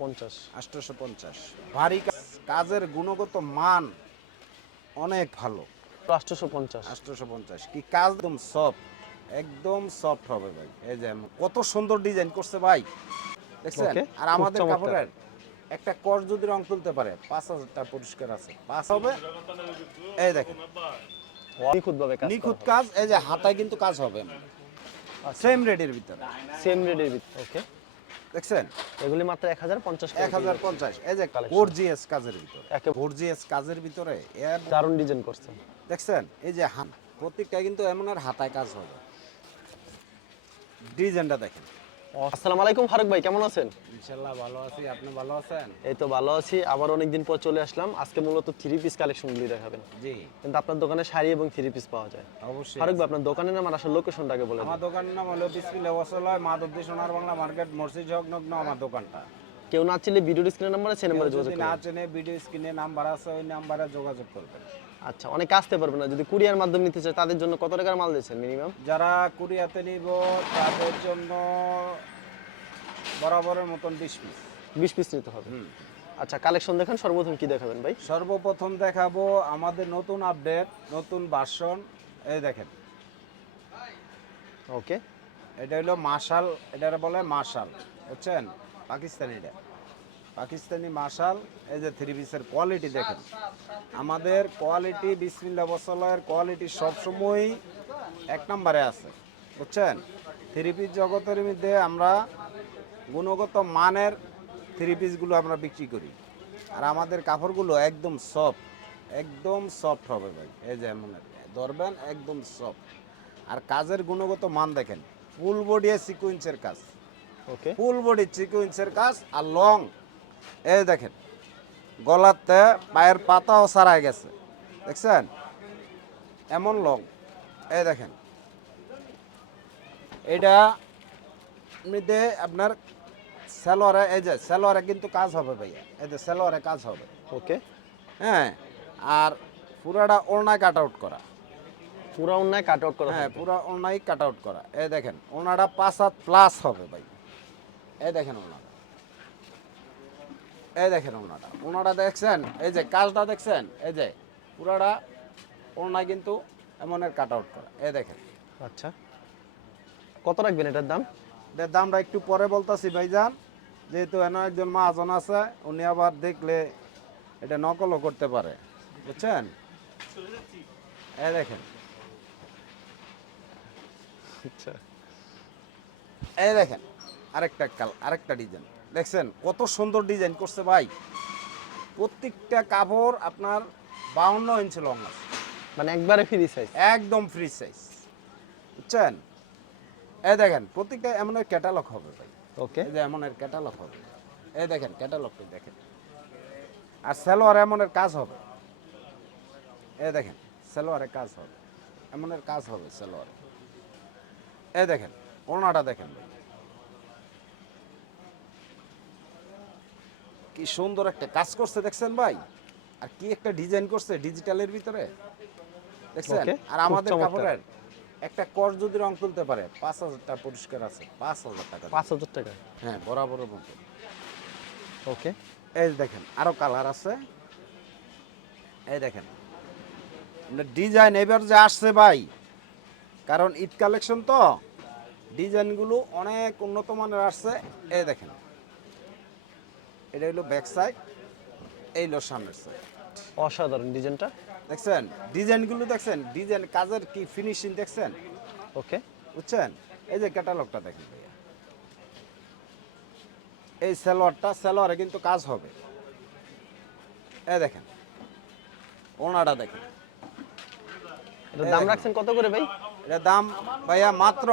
1850। 1850 ভারী কাজের গুণগত মান অনেক ভালো। 1850। 1850 কি কাজ একদম সফট হবে ভাই। এই যে কত সুন্দর ডিজাইন করছে ভাই, দেখছেন? ওকে, আর খুব আমাদের চমৎকার। কাপড়ের একটা কর যদি রং তুলতে পারে 5000 টাকা পুরস্কার আছে। পাস হবে। এই দেখেন নিখুঁতভাবে কাজ করা নিখুঁত হবে। কাজ, এই যে হাতায় কিন্তু কাজ হবে আচ্ছা, সেম রেডের ভিতরে, সেম রেডের ভিতরে। ওকে, দেখছেন? এগুলি মাত্র 1050 টাকা পেয়ে যাচ্ছেন 1050 এই যে কালেকশন। গর্জিয়াস কাজের ভিতরে, একে গর্জিয়াস কাজের ভিতরে দারুণ ডিজাইন করছেন। দেখছেন? এই যে প্রত্যেকটা কিন্তু এমন আর হাতায় কাজ হবে। ডিজাইনটা দেখেন। আসসালামু আলাইকুম ফারুক ভাই, কেমন আছেন? ইনশাআল্লাহ ভালো আছি, আপনি ভালো আছেন? এই তো ভালো আছি। আবার অনেকদিন পর চলে আসলাম। আজকে মূলত থ্রি পিস কালেকশনগুলি দেখাবেন, জি কিন্তু আপনার দোকানে শাড়ি এবং থ্রি পিস পাওয়া যায়। অবশ্যই ফারুক ভাই, আছে। আপনার দোকানের নাম আর আসল লোকেশনটাকে বলে আমার দিন। দোকানের নাম হলো বিসমিল্লাহ ওয়াসাল্লাহ মাধবদী সোনার বাংলা মার্কেট, মসজিদ সংলগ্ন আমার দোকানটা। কেউ না চিনলে ভিডিওর স্ক্রিনের নাম্বার আছে, সেই কেউ নাম্বারে যোগাযোগ যদি না করবেন। চেনে ভিডিও স্ক্রিনে নাম্বার আছে, ওই নাম্বারে যোগাযোগ করবেন। আচ্ছা, অনেকে আসতে পারবে না, যদি কুরিয়ার মাধ্যমে নিতে চায় তাদের জন্য কত টাকার মাল দিচ্ছেন মিনিমাম? যারা কুরিয়াতে নিব তাদের জন্য বরাবরের মতন 20 পিস। 20 পিস নিতে হবে। আচ্ছা, কালেকশন দেখেন, সর্বপ্রথম কি দেখাবেন ভাই? সর্বপ্রথম দেখাবো আমাদের নতুন আপডেট, নতুন ভার্সন। এই দেখেন, ওকে, এটা হলো মাশাল, এটা বলে মাশাল, বুঝছেন? পাকিস্তানিটা পাকিস্তানি মাশাল। এই যে থ্রি পিসের কোয়ালিটি দেখেন, আমাদের কোয়ালিটি বিসমিল্লাহ ওয়াসাল্লাহের কোয়ালিটি সবসময়ই এক নম্বরে আছে, বুঝছেন? থ্রি পিস জগতের মধ্যে আমরা গুণগত মানের থ্রি পিসগুলো আমরা বিক্রি করি। আর আমাদের কাপড়গুলো একদম সফট হবে ভাই। এই যে এমন ধরবেন একদম সফট। আর কাজের গুণগত মান দেখেন, ফুল বডি সিকোয়েন্সের কাজ, ওকে, ফুল বডি সিকোয়েন্সের কাজ। আর লং, এই দেখেন গলাতে পায়ের পাতাও সারাই গেছে, দেখছেন? এমন লং, এই দেখেন। এটা এমনিতে আপনার সালোয়ারে, এই যে সালোয়ারে কিন্তু কাজ হবে ভাইয়া, এই যে সালোয়ারে কাজ হবে, ওকে। হ্যাঁ। আর পুরাটা ওড়নায় কাট আউট করা, পুরো অন্যায় কাট আউট করা হ্যাঁ থাকবে। পুরা ওড়নায় কাট আউট করা। এই দেখেন ওড়নাটা 5 হাত প্লাস হবে ভাই। এই দেখেন ওড়নাটা, এই দেখেন ওড়নাটা দেখছেন? এই যে কাজটা দেখছেন? এই যে পুরাটা ওড়নায় কিন্তু এমনের কাট আউট করা। এই দেখেন, আচ্ছা, কত রাখবেন এটার দাম? এটার দামটা একটু পরে বলতাছি ভাইজান, যেহেতু এনে একজন মহাজন আছে, উনি আবার দেখলে এটা নকলও করতে পারে, বুঝছেন? এই দেখেন, আচ্ছা, এই দেখেন আরেকটা ডিজাইন দেখছেন? কত সুন্দর ডিজাইন করছে ভাই। প্রত্যেকটা কাপড় আপনার 52 ইঞ্চি লং আছে, মানে একবারে ফ্রি সাইজ। একদম ফ্রি সাইজ, বুঝছেন? এই দেখেন প্রত্যেকটা এমনের ক্যাটালগ হবে ভাই। ওকে, এই যে এমনের ক্যাটালগ হবে, এই দেখেন ক্যাটালগটা দেখেন। আর সালোয়ার এমনের কাজ হবে, এই দেখেন সালোয়ারে কাজ হবে, এমনের কাজ হবে সালোয়ারে। এই দেখেন ওড়নাটা দেখেন ভাই, কি সুন্দর একটা কাজ করছে, দেখছেন ভাই? আর কি একটা ডিজাইন করছে ডিজিটালের ভিতরে, দেখছেন? ওকে, আর খুব আমাদের চমৎকার। কাপড়ের একটা কর যদি রং তুলতে পারে 5000 টাকা পুরস্কার আছে, 5000 টাকা। 5000 টাকা। হ্যাঁ বরাবরের মতো। ওকে, এই দেখেন আরো কালার আছে, এই দেখেন ডিজাইন এবার যে আসছে ভাই, কারণ ঈদ কালেকশন তো ডিজাইনগুলো অনেক উন্নত মানের আসছে। এই দেখেন এটা হলো ব্যাক সাইড, এই হলো সামনের সাইড, অসাধারণ ডিজাইনটা। দেখছেন? ডিজাইনগুলো দেখছেন? ডিজাইন কাজের কি ফিনিশিং দেখছেন? ওকে, বুঝছেন? এই যে ক্যাটালগটা দেখেন ভাইয়া, এই সালোয়ারে কিন্তু কাজ হবে। এই দেখেন ওনাটা দেখেন, এটার দাম রাখছেন কত করে ভাই? এটা দাম ভাইয়া মাত্র,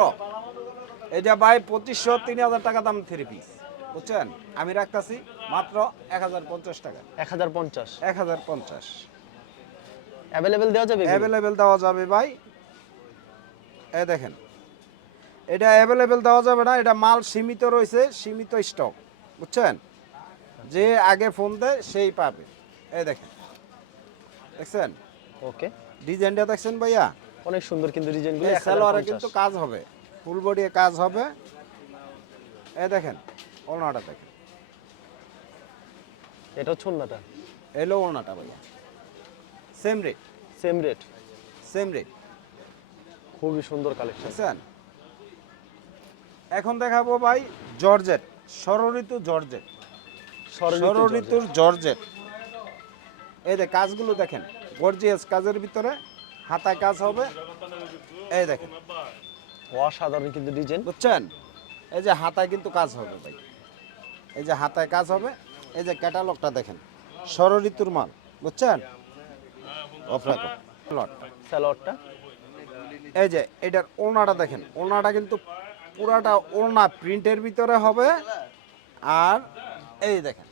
এটা ভাই 2500-3000 টাকা দাম থ্রি পিস, বুঝছেন? আমি রাখতেছি মাত্র 1050 টাকা। 1050। 1050 অ্যাভেলেবেল দেওয়া যাবে? অ্যাভেলেবেল দেওয়া যাবে ভাই। এই দেখেন এটা অ্যাভেলেবেল দেওয়া যাবে না, এটা মাল সীমিত রয়েছে, সীমিত স্টক, বুঝছেন? যে আগে ফোন দেয় সেই পাবে। এই দেখেন, দেখছেন ওকে, ডিজাইনটা দেখছেন ভাইয়া? অনেক সুন্দর কিন্তু ডিজাইনগুলো। এই সালোয়ারে 1050। কিন্তু কাজ হবে, ফুল বডি কাজ হবে। এই দেখেন ওড়নাটা দেখেন, এটা হচ্ছে ওন্নাটা। এলো ওড়নাটা ভাইয়া, same rate, same rate. Same rate. খুবই সুন্দর কালেকশন। বুঝছেন? এখন দেখাবো ভাই জর্জেট, ষড়ঋতু জর্জেট, ষড়ঋতুর জর্জেট। এই যে কাজগুলো দেখেন, গর্জিয়াস কাজের ভিতরে হাতায় কাজ হবে। এই দেখেন, অসাধারণ কিন্তু ডিজাইন। বুঝছেন? এই যে হাতায় কিন্তু কাজ হবে ভাই, এই যে হাতায় কাজ হবে। এই যে ক্যাটালগটা দেখেন, ষড়ঋতুর মাল। বুঝছেন? স্যালোয়ারটা এই যে এটার ওড়নাটা দেখেন, ওড়নাটা কিন্তু পুরাটা ওড়না প্রিন্টের ভিতরে হবে। আর এই দেখেন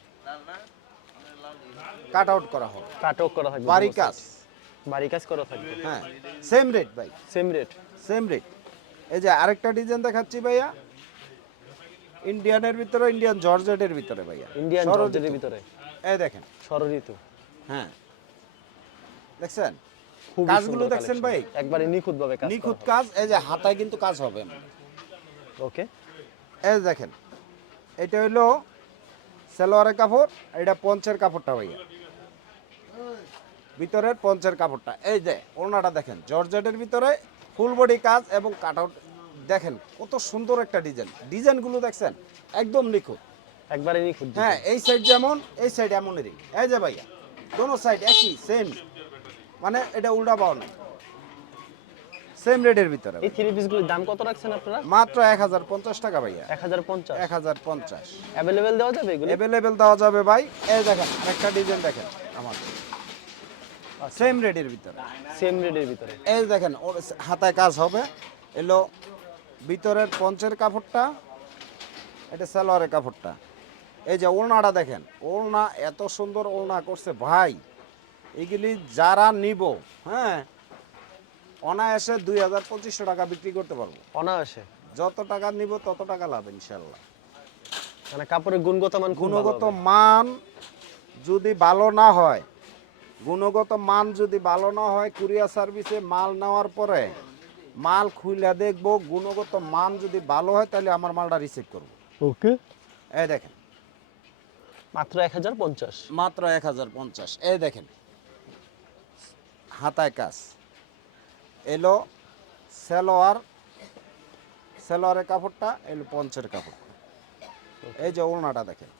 কাট আউট করা হবে, কাটও করা থাকবে, বাড়ি কাজ। বাড়ি কাজ করা থাকবে। হ্যাঁ, সেম রেট ভাই, সেম রেট। Same rate. এই যে আরেকটা ডিজাইন দেখাচ্ছি ভাইয়া, ইন্ডিয়ানের ভিতরে, ইন্ডিয়ান জর্জেটের ভিতরে ভাইয়া, ইন্ডিয়ান ষড়ঋতু। জর্জেটের ভিতরে এই দেখেন, ষড়ঋতু। হ্যাঁ দেখছেন খুবই কাজগুলো সুন্দর দেখছেন collection। ভাই, একবারে নিখুঁত ভাবে কাজ নিখুঁত করা কাজ। এই যে হাতায় কিন্তু কাজ হবে। ওকে। এই দেখেন, এটা হইলো সালোয়ারের কাপড়, এটা পঞ্চের কাপড়টা ভাইয়া, ভিতরের পঞ্চের কাপড়টা। এই যে ওড়নাটা দেখেন, জর্জেটের ভিতরে ফুল বডি কাজ এবং কাট আউট। দেখেন কত সুন্দর একটা ডিজাইন, ডিজাইনগুলো দেখছেন একদম নিখুঁত। একবারে নিখুঁত। হ্যাঁ, এই সাইড যেমন, এই সাইড এমনেরই। এই যে ভাইয়া, দোনো সাইড একই সেম, মানে এটা উল্টা পাও নাই, সেম রেটের ভিতরে। এই থ্রি পিস গুলোর দাম কত রাখছেন আপনারা? মাত্র 1050 টাকা ভাইয়া, 1050। 1050 অ্যাভেলেবেল দেওয়া যাবে এগুলো? অ্যাভেলেবেল দেওয়া যাবে ভাই। এই দেখেন আরেকটা ডিজাইন দেখেন আমার, সেম রেটের ভিতরে। সেম রেটের ভিতরে। এই দেখেন ওর হাতায় কাজ হবে। এলো ভিতরের পঞ্চের কাপড়টা, এটা সালোয়ারের কাপড়টা। এই যে ওড়নাটা দেখেন, ওড়না এত সুন্দর ওড়না করছে ভাই, এগুলি যারা নিব, হ্যাঁ, অনায়াসে 2000-2500 টাকা বিক্রি করতে পারবো। অনায়াসে। যত টাকা নিব তত টাকা লাভ ইনশাল্লাহ। মানে কাপড়ের গুণগত মান খুব ভালো গুণগত হবে। মান যদি ভালো না হয়, গুণগত মান যদি ভালো না হয়, কুরিয়ার সার্ভিসে মাল নেওয়ার পরে মাল খুইলা দেখবো, গুণগত মান যদি ভালো হয় তাহলে আমার মালটা রিসিভ করবো। ওকে। এই দেখেন মাত্র 1050। মাত্র 1050। এই দেখেন হাতায় কাজ। এলো সালোয়ার, সালোয়ারের কাপড়টা, এলো পঞ্চের কাপড়। এই যে ওড়নাটা দেখেন,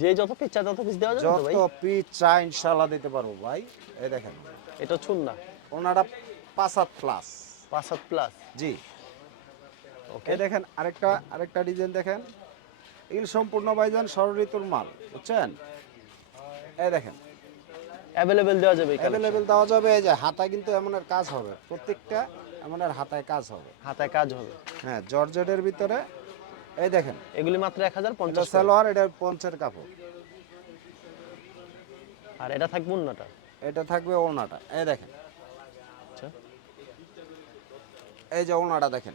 যে যত পিস চায় তত পিস দেওয়া যাবে তো ভাই? যত পিস চা ইনশাল্লাহ দিতে পারবো ভাই। এই দেখেন এটা ছুন না। ওড়নাটা 5 প্লাস। 5 প্লাস। জি। ওকে। এই দেখেন আরেকটা ডিজাইন দেখেন, এগুলো সম্পূর্ণ ভাইজান ষড়ঋতুর মাল। বুঝছেন? এই দেখেন অ্যাভেলেবেল দেওয়া যাবে এই collection? অ্যাভেলেবেল দেওয়া যাবে। এই যে হাতায় কিন্তু এমনের কাজ হবে, প্রত্যেকটা এমনের হাতায় কাজ হবে। হাতায় কাজ হবে। হ্যাঁ, জর্জেটের ভিতরে। এই দেখেন এগুলি মাত্র এটা 1050 করে। সালোয়ার, এটা পঞ্চের কাপড়, আর এটা থাকবে ওন্নাটা। এটা থাকবে ওড়নাটা। এই দেখেন, আচ্ছা। এই যে ওড়নাটা দেখেন,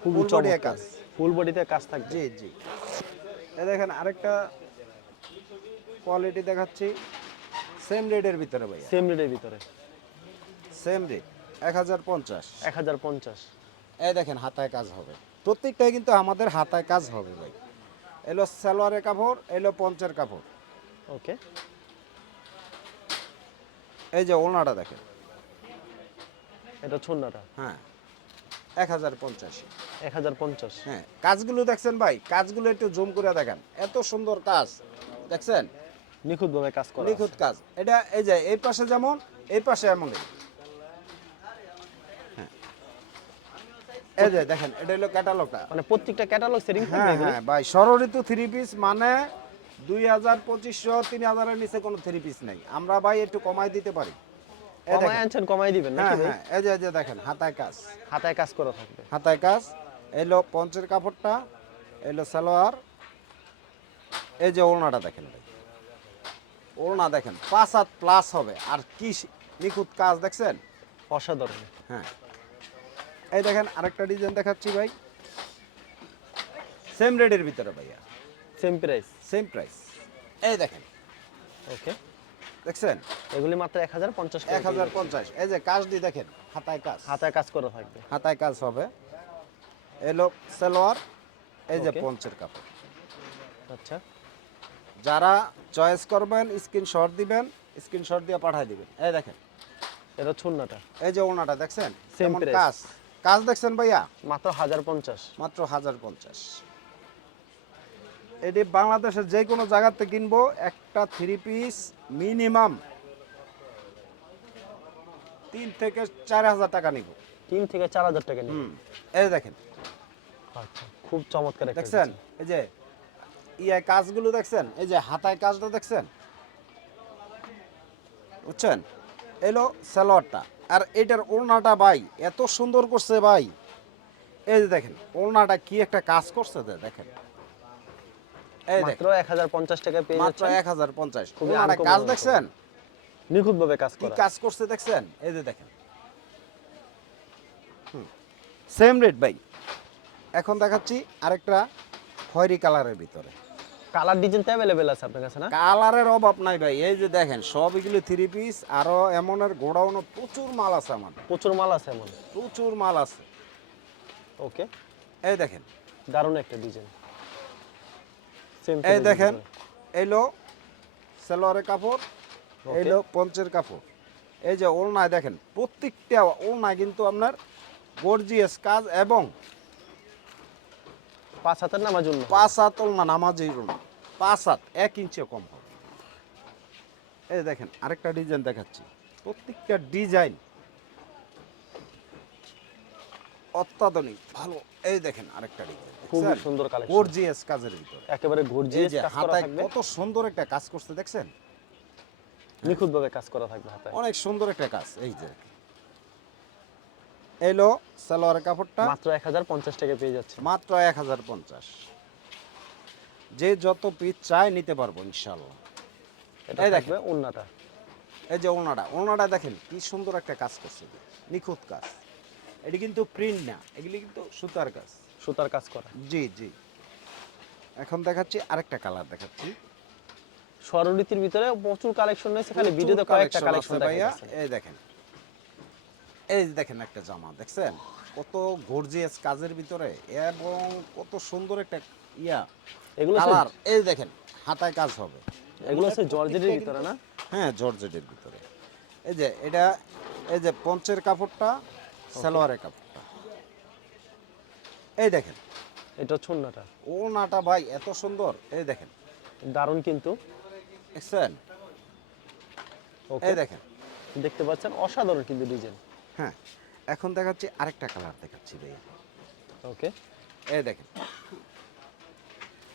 খুব ফুল বডি চমৎকার। কাজ। ফুল বডিতে কাজ থাকবে। জি জি। এই দেখেন আরেকটা কোয়ালিটি দেখাচ্ছি, সেম রেটের ভিতরে ভাইয়া, সেম রেটের ভিতরে। Same rate 1050। 1050। এই দেখেন হাতায় কাজ হবে, প্রত্যেকটাই কিন্তু আমাদের হাতায় কাজ হবে ভাই। এলো সালোয়ারের কাপড়, এলো পঞ্চের কাপড়। ওকে। এই যে ওড়নাটা দেখেন, এটা ছুন্নাটা। হ্যাঁ 1050। 1050। হ্যাঁ, কাজগুলো দেখছেন ভাই, কাজগুলো একটু জুম করে দেখেন, এত সুন্দর কাজ দেখছেন, নিখুঁত ভাবে কাজ করা নিখুঁত কাজ। এটা এই যে এই পাশে যেমন, এই পাশে এমনই। হ্যাঁ, এই যে দেখেন, এটা হলো ক্যাটালগটা। মানে প্রত্যেকটা ক্যাটালগ সেটিং থাকবে হ্যাঁ এগুলি? হ্যাঁ ভাই, ষড়ঋতু থ্রি পিস মানে 2000-2500-3000 এর নিচে কোনো থ্রি পিস নেই। আমরা ভাই একটু কমাই দিতে পারি। এই কমাই দেখেন, আনছেন, কমাই দিবেন নাকি হ্যাঁ ভাই? হ্যাঁ, এই যে দেখেন হাতায় কাজ, হাতায় কাজ করা থাকবে। হাতায় কাজ। এলো পঞ্চের কাপড়টা, এলো সালোয়ার। এই যে ওড়নাটা দেখেন ভাই, ওড়না দেখেন 5 প্লাস হবে। আর কি নিখুঁত কাজ দেখছেন? অসাধারণ। হ্যাঁ, এই দেখেন আরেকটা ডিজাইন দেখাচ্ছি ভাই, সেম রেটের ভিতরে ভাইয়া, সেম প্রাইস। Same price. এই দেখেন, ওকে। দেখছেন এগুলি মাত্র 1050 করে। 1050। এই যে কাজ দিয়ে দেখেন, হাতায় কাজ, হাতায় কাজ করা থাকবে। হাতায় কাজ হবে। এলো সালোয়ার, এই যে Okay. পঞ্চের কাপড়। আচ্ছা। যারা চয়েস করবেন স্ক্রিনশট দিবেন, স্ক্রিনশট দিয়ে পাঠিয়ে দিবেন। এই দেখেন, এটা ছুন্নাটা এই যে ওনাটা দেখছেন Same কেমন price। কাজ, কাজ দেখছেন ভাইয়া, মাত্র 1050। মাত্র 1050। এটি বাংলাদেশের যে কোনো জায়গাতে কিনবো একটা থ্রি পিস মিনিমাম 3 থেকে 4 হাজার টাকা নিব। 3 থেকে 4000 টাকা নিয়ে। এই দেখেন, আচ্ছা, খুব চমৎকার একটা দেখছেন design। এই যে কাজগুলো দেখছেন, এই যে হাতায় কাজটা দেখছেন, বুঝছেন, এলো সালোয়ারটা। আর এটার ওড়নাটা ভাই এত সুন্দর করছে ভাই, এই যে দেখেন ওড়নাটা কি একটা কাজ করছে দেখেন, এই মাত্র দেখেন 1050 টাকায় পেয়ে মাত্র যাচ্ছেন। 1050। খুবই ওড়নাটা uncommon কাজ একটা দেখছেন নিখুঁতভাবে কাজ কি করা। কাজ করছে দেখছেন, এই যে দেখেন সেম রেট ভাই। এখন দেখাচ্ছি আরেকটা খয়েরি কালারের ভিতরে। কালার ডিজাইন তো অ্যাভেলেবেল আছে আপনার কাছে না? কালারের অভাব নাই ভাই, এই যে দেখেন সব এগুলো থ্রি পিস, আরো এমনের গোডাউনে প্রচুর মাল আছে আমাদের, প্রচুর মাল আছে এমন। প্রচুর মাল আছে। ওকে, এই দেখেন, দারুণ একটা ডিজাইন। সেম এই দেখেন এলো সালোয়ারের কাপড়, এলো পঞ্চের কাপড়। এই যে ওড়নায় দেখেন প্রত্যেকটা ওড়নায় কিন্তু আপনার গর্জিয়াস কাজ এবং 5 হাতের নামার জন্য 5 হাত ওড়না, নামাজি ওড়না 5 হাত 1 ইঞ্চিও কম হবে। এই দেখেন আরেকটা ডিজাইন দেখাচ্ছি, প্রত্যেকটা ডিজাইন অত্যাধুনিক ভালো। এই দেখেন আরেকটা ডিজাইন, খুব সুন্দর কালেকশন, গর্জিয়াস কাজের ভিতরে। একেবারে এই গর্জিয়াস যে কাজ করা হাতায় থাকবে, কত সুন্দর একটা কাজ করতে দেখছেন, নিখুঁতভাবে কাজ করা থাকবে হাতায়। অনেক সুন্দর একটা কাজ। এই যে এলো সালোয়ারের কাপড়টা, মাত্র 1050 টাকায় পেয়ে যাচ্ছে। মাত্র 1050। যে যত পিস চায় নিতে পারবো ইনশাআল্লাহ। এটা এই থাকবে ওন্নাটা। এই যে ওড়নাটা দেখেন কি সুন্দর একটা কাজ করছে, নিখুঁত কাজ। এটি কিন্তু প্রিন্ট না, এগুলি কিন্তু সুতার কাজ, সুতার কাজ করা। জি জি। এখন দেখাচ্ছি আরেকটা কালার দেখাচ্ছি, স্বরনীতির ভিতরে প্রচুর কালেকশন রয়েছে, খালি প্রচুর ভিডিওতে কয়েকটা collection কালেকশন আছে ভাইয়া। দেখাচ্ছি। এই দেখেন, এই যে দেখেন একটা জামা দেখছেন কত গর্জিয়াস কাজের ভিতরে এবং কত সুন্দর একটা এগুলো কালার। এই দেখেন হাতায় কাজ হবে, এগুলো হচ্ছে জর্জেটের ভিতরে না? হ্যাঁ জর্জেটের ভিতরে। এই যে এটা, এই যে পঞ্চের কাপড়টা, সালোয়ারের কাপড়টা, এই দেখেন এটা ছন্নাটা ওড়নাটা ভাই এত সুন্দর। এই দেখেন দারুণ কিন্তু। দেখছেন, ওকে, এই দেখেন, দেখতে পাচ্ছেন অসাধারণ কিন্তু ডিজাইন। হ্যাঁ। এখন দেখাচ্ছি আরেকটা কালার দেখাচ্ছি ভাইয়া। ওকে, এই দেখেন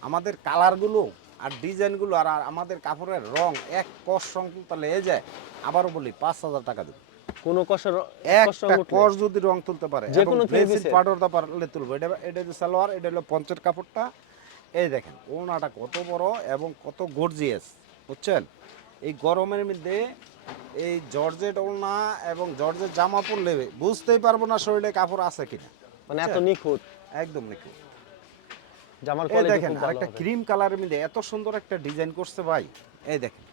আমাদের কালারগুলো আর ডিজাইনগুলো আর আর আমাদের কাপড়ের রং এক কষ রং তুলতে এই যায়, আবারও বলি 5,000 টাকা দেবো। কোন কষের একটা কষ যদি রং তুলতে পারে, যে এবং কোনো ব্লেসিড থ্রি পিসের। পাউডারটা পারলে তুলবো। এটা হলো সালোয়ার, এটা হলো পঞ্চের কাপড়টা। এই দেখেন ওড়নাটা কত বড় এবং কত গর্জিয়াস, বুঝছেন। এই গরমের মধ্যে এই জর্জেট ওড়না এবং জর্জেট জামা পরলে বুঝতেই পারবো না শরীরে কাপড় আছে কিনা, মানে এত নিখুঁত একদম নিখুঁত। জামার এই কোয়ালিটি দেখেন খুব ভালো আরেকটা হবে। ক্রিম কালারের মধ্যে এত সুন্দর একটা ডিজাইন করছে ভাই। এই দেখেন,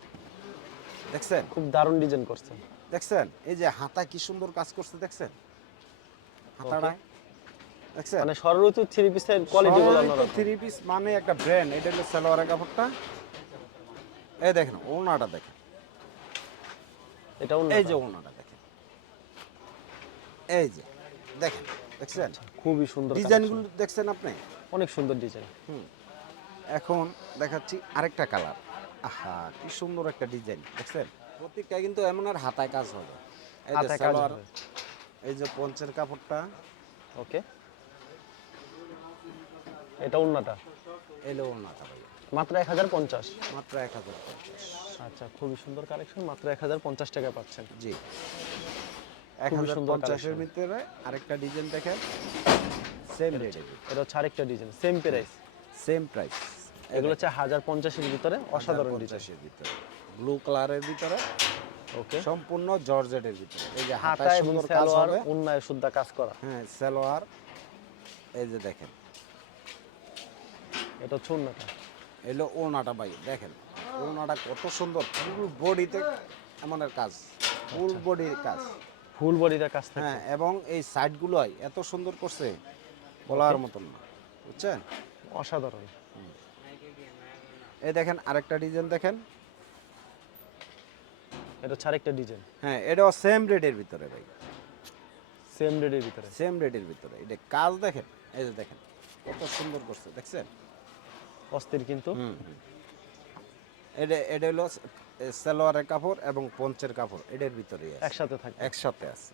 দেখছেন খুব দারুণ ডিজাইন করছে। দেখছেন, এই যে হাতা কি সুন্দর কাজ করছে দেখছেন, হাতাটা দেখছেন। মানে সরলতু থ্রি পিসের কোয়ালিটি গুলো অন্যরকম। থ্রি পিস মানে একটা ব্র্যান্ড। এটা হলো সালোয়ারের কাপড়টা। এই দেখেন ওড়নাটা দেখেন, এটা এই যে ওড়নাটা দেখেন, এই যে দেখেন, দেখছেন খুবই সুন্দর ডিজাইনগুলো দেখছেন আপনি, অনেক সুন্দর ডিজাইন। এখন দেখাচ্ছি আরেকটা কালার। আহা কি সুন্দর একটা ডিজাইন দেখছেন। প্রত্যেকটা কিন্তু এমন আর হাতায় কাজ হবে। এই যে হাতায় কাজ সালোয়ার, হবে। এই যে পঞ্চের কাপড়টা, ওকে, এটা ওন্নাটা এলো ওড়নাটা ভাই, মাত্র 1050। মাত্র 1050। আচ্ছা, খুবই সুন্দর কালেকশন, মাত্র 1050 টাকা পাচ্ছেন। জি, খুবই সুন্দর 1050-এর collection। ভিতরে আরেকটা ডিজাইন দেখেন, সেম রেটে, এটা হচ্ছে আরেকটা design, same price. Same price. এগুলো হচ্ছে 1050-এর ভিতরে অসাধারণ ডিজাইন। 1050-এর ভিতরে ব্লু কালারের ভিতরে, ওকে, সম্পূর্ণ জর্জেটের ভিতরে। এই যে হাতায় হাতায় এবং সুন্দর কাজ সালোয়ার হবে, ওন্নায় শুদ্ধ কাজ করা। হ্যাঁ সালোয়ার। এই যে দেখেন এটা হচ্ছে ওন্নাটা। এলো ওড়নাটা ভাই, দেখেন ওড়নাটা কত সুন্দর, ফুল বডিতে এমনের কাজ, ফুল বডির কাজ। ফুল বডিতে কাজ থাকে। হ্যাঁ, এবং এই সাইডগুলোই এত সুন্দর করছে বলার মতন না, বুঝছেন। অসাধারণ। এই দেখেন আরেকটা ডিজাইন দেখেন। এটা হচ্ছে আরেকটা ডিজাইন, হ্যাঁ, এটাও সেম রেডের ভিতরে ভাই, সেম রেডের ভিতরে। সেম রেডের ভিতরে। এটা কাজ দেখেন, এই যে দেখেন কত সুন্দর করছে, দেখছেন? অস্থির কিন্তু। এটা এটা হলো সালোয়ারের কাপড় এবং পঞ্চের কাপড় এটার ভিতরে একসাথে থাকে। একসাথে আছে।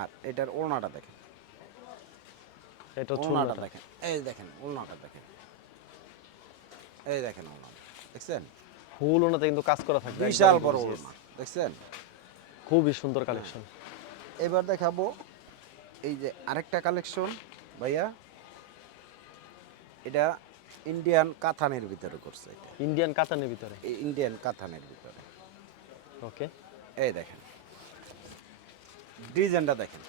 আর এটার ওড়নাটা দেখেন, এটা হচ্ছে ওড়নাটা ওড়নাটা। দেখেন, এই দেখেন ওড়নাটা দেখেন, এই দেখেন ওড়নাটা দেখছেন? ফুল ওনাতে কিন্তু কাজ করা থাকবে, বিশাল একদম বড় gorgeous। ওড়না দেখছেন? খুবই সুন্দর কালেকশন। এবার দেখাবো এই যে আরেকটা কালেকশন ভাইয়া, এটা ইন্ডিয়ান কাতানের ভিতরে করছে। এটা ইন্ডিয়ান কাতানের ভিতরে। ইন্ডিয়ান কাতানের ভিতরে। ওকে, এই দেখেন ডিজাইনটা দেখেন,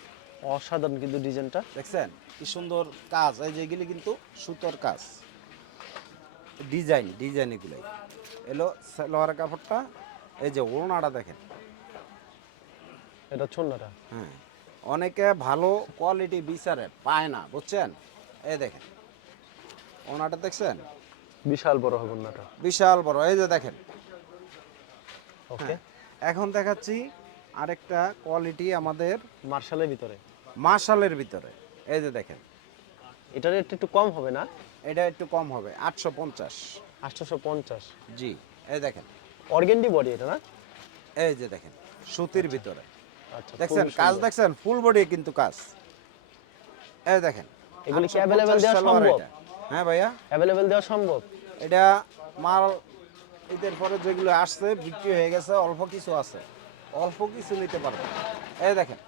অসাধারণ কিন্তু ডিজাইনটা। দেখছেন কি সুন্দর কাজ? এই যে এগুলি কিন্তু সুতোর কাজ, ডিজাইন এগুলাই এলো সালোয়ার কাপড়টা। এই যে ওড়নাটা দেখেন, এটা হচ্ছে ওড়নাটা। হ্যাঁ, অনেকে ভালো কোয়ালিটি বিচারে পায় না, বুঝছেন? এই দেখেন ওড়নাটা দেখছেন, বিশাল বড় হবে ওড়নাটা। বিশাল বড়। এই যে দেখেন। ওকে, এখন দেখাচ্ছি আরেকটা কোয়ালিটি আমাদের মার্শালের ভিতরে। মার্শালের ভিতরে। এই যে দেখেন, এটার রেট একটু কম হবে না? এটা একটু কম হবে, 850। 850। জি, এই দেখেন, অর্গেন্ডি বডি এটা না? এই যে দেখেন সুতির ভিতরে, আচ্ছা, দেখছেন খুবই কাজ সুন্দর। দেখছেন, ফুল বডি কিন্তু কাজ। এই দেখেন এগুলি কি 850 অ্যাভেলেবেল দেওয়া সালোয়ার সম্ভব? এটা। হ্যাঁ ভাইয়া, অ্যাভেলেবেল দেওয়া সম্ভব? এটা মাল ঈদের পরে যেগুলো আসছে বিক্রি হয়ে গেছে, অল্প কিছু আছে, অল্প কিছু নিতে পারবে। এই দেখেন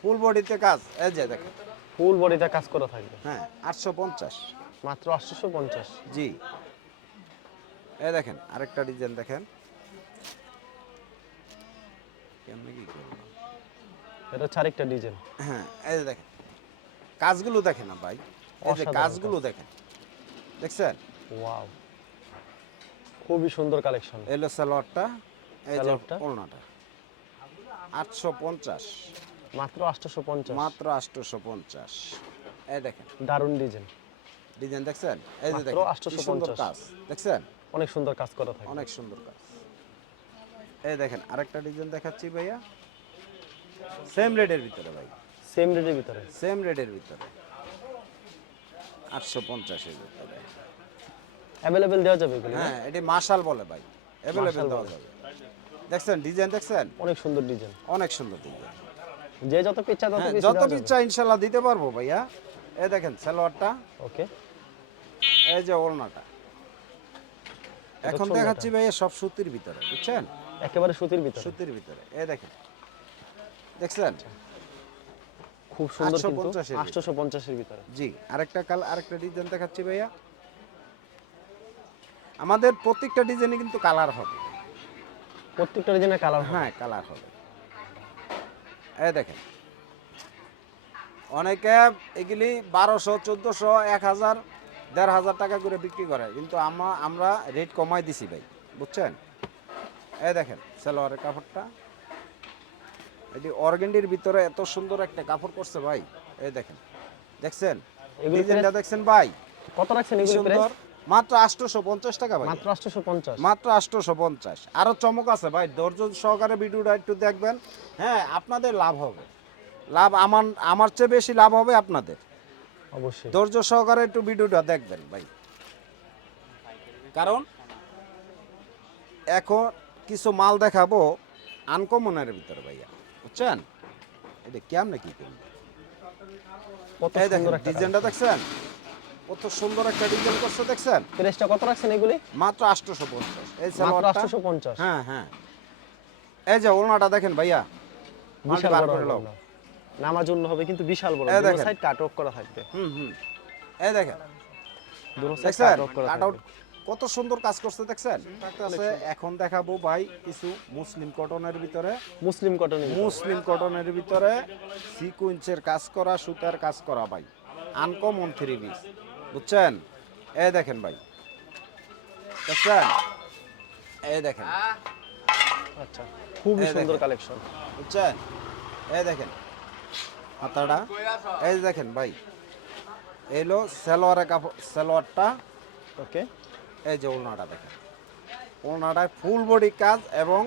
ফুল বডিতে কাজ, এই যে দেখেন। ফুল বডিতে কাজ করা থাকবে। হ্যাঁ, 850। মাত্র 850। জি, এই দেখেন আরেকটা ডিজাইন দেখেন, কেমনে কি করবো? এটা হচ্ছে আরেকটা ডিজাইন। হ্যাঁ, এই যে দেখেন কাজগুলো দেখেন না ভাই, এই যে অসাধারণ কাজগুলো দেখেন, দেখছেন? ওয়াও, খুবই সুন্দর কালেকশন। এলো সালোয়ারটা, এই যে সালোয়ারটা? ওড়নাটা। 850, মাত্র 850। মাত্র 850। এই দেখেন দারুণ ডিজাইন, ডিজাইন দেখছেন? এই যে মাত্র দেখেন কি 850 সুন্দর কাজ, দেখছেন? অনেক সুন্দর কাজ করা থাকে। অনেক সুন্দর কাজ। এই দেখেন আরেকটা ডিজাইন দেখাচ্ছি ভাইয়া, সেম রেডের ভিতরে ভাই, সেম রেটের ভিতরে। সেম রেডের ভিতরে, 850-এর ভিতরে। অ্যাভেলেবেল দেওয়া যাবে এগুলো না? হ্যাঁ, এটি মার্শাল বলে ভাই, অ্যাভেলেবেল মার্শাল দেওয়া বলে। যাবে। দেখছেন ডিজাইন দেখছেন? অনেক সুন্দর ডিজাইন। অনেক সুন্দর ডিজাইন। যে যত পিচ্ছা তত হ্যাঁ, বেশি যত দেওয়া যাবে। ইচ্ছা ইনশাল্লাহ দিতে পারবো ভাইয়া। এই দেখেন সালোয়ারটা, ওকে, এই যে ওড়নাটা। এখন ওড়নাটা। দেখাচ্ছি ভাইয়া সব সুতির ভিতরে, বুঝছেন? একেবারে সুতির ভিতরে। সুতির ভিতরে। এই দেখেন, দেখছেন? খুব সুন্দর কিন্তু। 850 এর ভিতরে। 850 এর ভিতরে। জি, আরেকটা ডিজাইন দেখাচ্ছি ভাইয়া। আমাদের প্রত্যেকটা ডিজাইনে কিন্তু কালার হবে। প্রত্যেকটা ডিজাইনের কালার। হ্যাঁ, কালার হবে। এই দেখেন অনেকে এগুলি 1200, 1400, 1000, 1500 টাকা করে বিক্রি করে, কিন্তু আমরা রেট কমাই দিছি ভাই, বুঝছেন? এই দেখেন সালোয়ারের কাপড়টা, এটি অর্গেন্ডির ভিতরে এত সুন্দর একটা কাপড় করছে ভাই। এই দেখেন, দেখছেন এগুলি ডিজাইনটা দেখছেন ভাই? কত রাখছেন কি এগুলো সুন্দর, প্রাইস? মাত্র 850 টাকা ভাই, মাত্র 850। মাত্র 850। আরো চমক আছে ভাই, ধৈর্য সহকারে ভিডিওটা একটু দেখবেন। হ্যাঁ, আপনাদের লাভ হবে, লাভ আমার চেয়ে বেশি লাভ হবে আপনাদের। অবশ্যই। ধৈর্য সহকারে একটু ভিডিওটা দেখবেন ভাই, কারণ এখন কিছু মাল দেখাবো আনকমনের ভিতরে ভাইয়া, বুঝছেন? এটা কেমনে কি করবো? কত এই দেখেন সুন্দর একটা ডিজাইনটা দেখছেন, কত সুন্দর একটা ডিজাইন করছে, দেখছেন? প্রাইসটা কত রাখছেন এগুলি? মাত্র 850। এই মাত্র সালোয়ারটা, 850। হ্যাঁ হ্যাঁ। এই যে ওড়নাটা দেখেন ভাইয়া, মালটি বিশাল বার বড় করে হবে নাও। না। নামার জন্য হবে কিন্তু বিশাল বড়। এই দুটো দেখেন। সাইড কাট অফ করা থাকবে। হুম। এই দেখেন, দুটো সাইড দেখছেন কাট অফ করা কাট আউট থাকবে। কত সুন্দর কাজ করছে, দেখছেন? আছে। এখন দেখাবো ভাই কিছু মুসলিম কটনের ভিতরে, মুসলিম কটনের ভিতরে। মুসলিম কটনের ভিতরে সিকুয়েন্সের কাজ করা, সুতার কাজ করা ভাই, আনকমন 3 পিস, বুঝছেন? এই দেখেন ভাই, দেখছেন? এই দেখেন, আচ্ছা, খুবই এই সুন্দর দেখেন। কালেকশন। বুঝছেন? এই দেখেন হাতাটা, এই দেখেন ভাই, এলো সালোয়ারের কাপড়, সালোয়ারটা, ওকে, এই যে ওড়নাটা দেখেন, ওড়নাটায় ফুল বডি কাজ এবং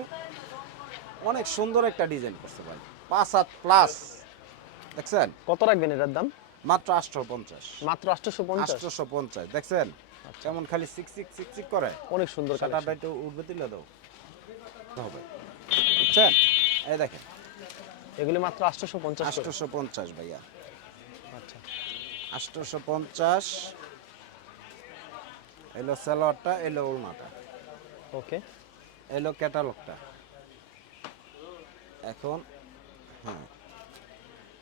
অনেক সুন্দর একটা ডিজাইন করছে ভাই, 5 হাত প্লাস। দেখছেন কত রাখবেন এটার দাম? মাত্র 850। মাত্র 850। 850 দেখছেন কেমন খালি সিক করে। অনেক সুন্দর শাটারটা কালেকশন। একটু উঠবে তুলে দাও হবে, বুঝছেন? এই দেখেন এগুলি মাত্র 850 করে। 850 ভাইয়া, আচ্ছা 850। এলো সালোয়ারটা, এলো ওড়নাটা, ওকে। এলো ক্যাটালগটা। এখন হ্যাঁ,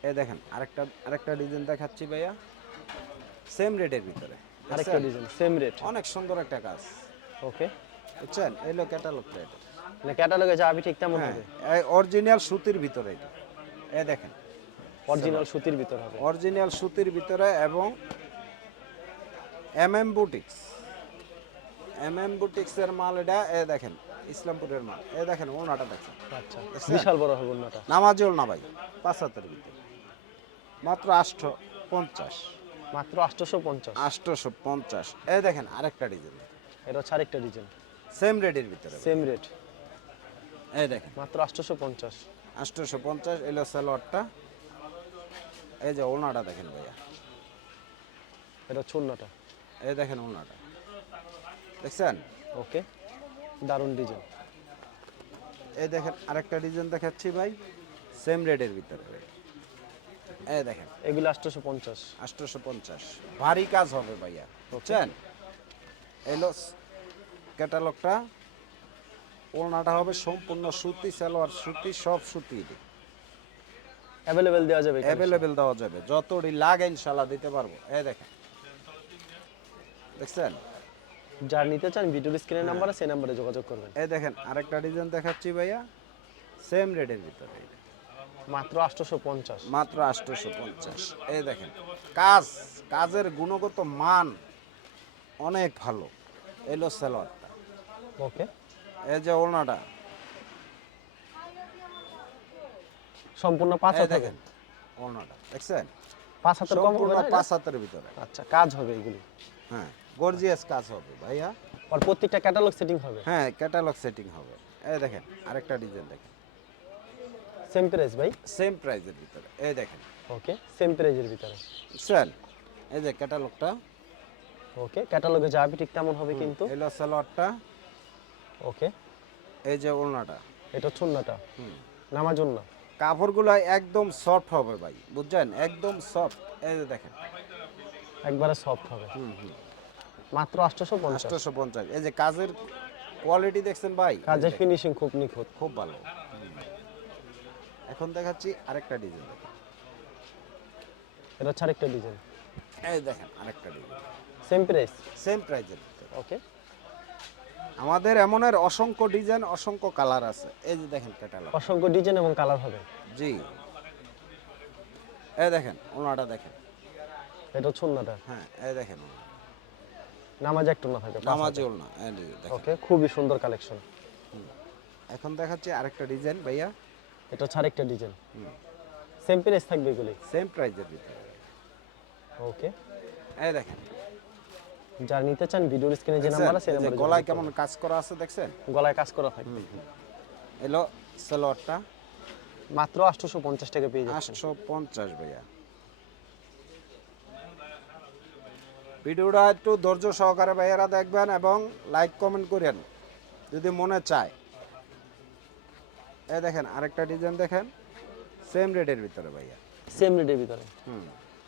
এই দেখেন আরেকটা ডিজাইন দেখাচ্ছি ভাইয়া, সেম রেটের ভিতরে। আরেকটা দেখছেন? Design same rate. অনেক সুন্দর একটা কাজ, ওকে। বুঝছেন? এলো ক্যাটালগটা এটা। মানে ক্যাটালগে যা আমি ঠিক তেমন হ্যাঁ, হবে। অরিজিনাল সুতির ভিতরে এটা। এই দেখেন অরিজিনাল সুতির ভিতর হবে। অরিজিনাল সুতির ভিতরে এবং এমএম বুটিক্সের মাল এটা। এ দেখেন ইসলামপুরের মাল। এ দেখেন ওনাটা দেখেন, আচ্ছা দেখছেন? বিশাল বড় হবে ওন্নাটা। নামাজেও না ভাই, 75 ভিতরে মাত্র 850। মাত্র 850। 850। এই দেখেন আরেকটা ডিজাইন, এটা হচ্ছে আরেকটা ডিজাইন সেম রেটের ভিতরে। Same rate. এই দেখেন মাত্র 850। 850। এলো সালোয়ারটা, এই যে ওনাটা দেখেন ভাইয়া, এটা হচ্ছে ওন্নাটা। এই দেখেন ওনাটা, দেখছেন? ওকে, দারুণ ডিজাইন। এই দেখেন আরেকটা ডিজাইন দেখাচ্ছি ভাই, সেম রেটের ভিতরে ভাই। এই দেখেন এগুলো 850। 850, ভারী কাজ হবে ভাইয়া, বুঝছেন? এলো ক্যাটালগটা, ওড়নাটা হবে সম্পূর্ণ সুতি, সালোয়ার সুতি, সব সুতি। অ্যাভেলেবেল দেওয়া যাবে এখানে। অ্যাভেলেবেল দেওয়া যাবে, যতটি লাগে ইনশাল্লাহ দিতে পারবো। এই দেখেন, দেখছেন? যার নিতে চান ভিডিওর স্ক্রিনের নাম্বার আছে, সেই নাম্বারে যোগাযোগ করবেন। এই দেখেন আরেকটা ডিজাইন দেখাচ্ছি ভাইয়া, সেম রেটের ভিতরে এটা। মাত্র 850। মাত্র 850। এই দেখেন কাজের গুণগত মান অনেক ভালো। এলো সালোয়ারটা, ওকে। এই যে ওড়নাটা, সম্পূর্ণ 5 এই হাত হবে। দেখেন ওড়নাটা, দেখছেন? 5 হাতের কম হবে সম্পূর্ণ না এটা? 5 হাতের ভিতরে। আচ্ছা, কাজ হবে এগুলি। হ্যাঁ, গর্জিয়াস কাজ হবে ভাইয়া। আর প্রত্যেকটা ক্যাটালগ সেটিং হবে। হ্যাঁ, ক্যাটালগ সেটিং হবে। এই দেখেন আরেকটা ডিজাইন দেখেন, সেম প্রাইস ভাই। সেম প্রাইজের ভিতরে। এই দেখেন, ওকে, সেম প্রাইজের ভিতরে। বুঝছেন? এই যে ক্যাটালগটা, ওকে, ক্যাটালগে যা ঠিক তেমন হবে কিন্তু। এলো সালোয়ারটা, ওকে। এই যে ওড়নাটা। এটা হচ্ছে ওন্নাটা। নামাজ ওন্না। কাপড়গুলো একদম সফট হবে ভাই, বুঝছেন? একদম সফট। এই যে দেখেন একবারে সফট হবে। মাত্র 850। 850। এই যে কাজের কোয়ালিটি দেখছেন ভাই, কাজের ফিনিশিং খুব নিখুঁত। খুব ভালো। এখন দেখাচ্ছি আরেকটা ডিজাইন দেখেন, এটা হচ্ছে আরেকটা ডিজাইন। এই দেখেন আরেকটা ডিজাইন, সেম প্রাইস। সেম প্রাইজের ভিতরে। ওকে। আমাদের এমনের অসংখ্য ডিজাইন, অসংখ্য কালার আছে। এই যে দেখেন ক্যাটালগ, অসংখ্য ডিজাইন এবং কালার হবে। জি। এই দেখেন ওনাটা দেখেন, এটা হচ্ছে ওন্নাটা। হ্যাঁ এই দেখেন ওড়না। নামাজ একটু না থাকে। নামাজি ওড়না, এই দেখেন। ওকে, খুবই সুন্দর কালেকশন। এখন দেখাচ্ছি আরেকটা ডিজাইন ভাইয়া, এটা হচ্ছে আরেকটা ডিজাইন। সেম প্রাইস থাকবে এগুলি। সেম প্রাইজের ভিতরে। ওকে। এই দেখেন, যার নিতে চান ভিডিওর স্ক্রিনে যে দেখছেন? নাম্বার আছে, সেই এই যে নাম্বারে গলায় যোগাযোগ কেমন কাজ করা আছে দেখছেন? করবেন। গলায় কাজ করা থাকবে। এলো সালোয়ারটা, মাত্র 850 টাকা পেয়ে যাচ্ছেন। 850 ভাইয়া। ভিডিওটা একটু ধৈর্য সহকারে ভাইয়ারা দেখবেন এবং লাইক কমেন্ট করেন যদি মনে চায়। এই দেখেন আরেকটা ডিজাইন দেখেন, সেম রেটের ভিতরে ভাইয়া। সেম রেটের ভিতরে।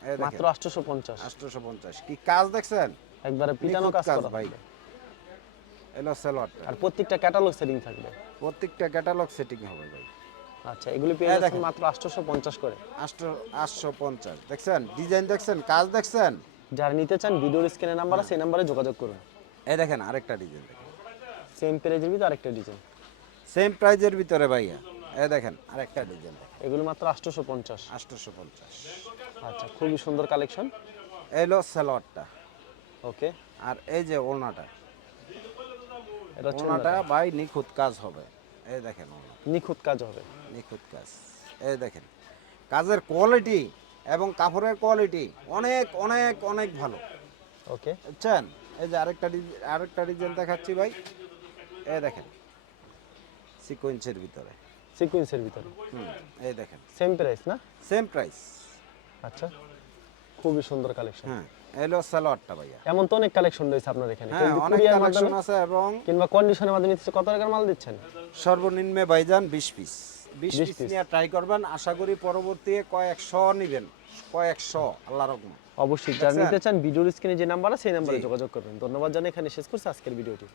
এই মাত্র দেখেন 850। 850। কি কাজ দেখছেন? একবারে পিটানো নিখুঁত কাজ করা ভাই। থাকবে। এলো সালোয়ারটা, আর প্রত্যেকটা ক্যাটালগ সেটিং থাকবে। প্রত্যেকটা ক্যাটালগ সেটিং হবে ভাই। আচ্ছা, এগুলি পেয়ে এই যাচ্ছেন দেখেন। মাত্র 850 করে। 850 দেখছেন? ডিজাইন দেখছেন, কাজ দেখছেন? যারা নিতে চান ভিডিওর স্ক্রিনে নাম্বার আছে, সেই নাম্বারে যোগাযোগ করুন। এই দেখেন আরেকটা ডিজাইন দেখেন, সেম প্রাইজের ভিতরে আরেকটা ডিজাইন। সেম প্রাইজের ভিতরে ভাইয়া। এই দেখেন আরেকটা ডিজাইন দেখেন, এগুলো মাত্র 850। 850। আচ্ছা, খুবই সুন্দর কালেকশন। এলো সালোয়ারটা, ওকে। আর এই যে ওড়নাটা, এটা হচ্ছে ওড়নাটা ভাই নিখুঁত কাজ হবে। এই দেখেন ওড়না, নিখুঁত কাজ হবে। নিখুঁত কাজ। এই দেখেন কাজের কোয়ালিটি এবং কাপড়ের কোয়ালিটি অনেক অনেক অনেক ভালো, ওকে। বুঝছেন? এই যে আরেকটা ডিজাইন দেখাচ্ছি ভাই, এই দেখেন সিকোয়েন্সের ভিতরে। সিকোয়েন্সের ভিতরে। এই দেখেন সেম প্রাইস না? Same price. আচ্ছা, খুবই সুন্দর কালেকশন। হ্যাঁ এলো সালোয়ারটা ভাইয়া। এমন তো অনেক কালেকশন রয়েছে আপনার এখানে। হ্যাঁ কিন্তু অনেক কুরিয়ার কালেকশন মাধ্যমে আছে এবং কিংবা কন্ডিশনের মাধ্যমে নিচ্ছে কত টাকার মাল দিচ্ছেন? সর্বনিম্নে ভাইজান 20 পিস 20 20 পিস পিস। নিয়ে ট্রাই করবেন, আশা করি পরবর্তী কয়েকশো নেবেন, কয়েকশো আল্লাহর রহমতে। অবশ্যই যারা দেখছেন? নিতে চান ভিডিওর স্ক্রিনে যে নাম্বার আছে সেই নাম্বারে জি। যোগাযোগ করবেন। ধন্যবাদ জানিয়ে এখানে শেষ করছি আজকের ভিডিওটি।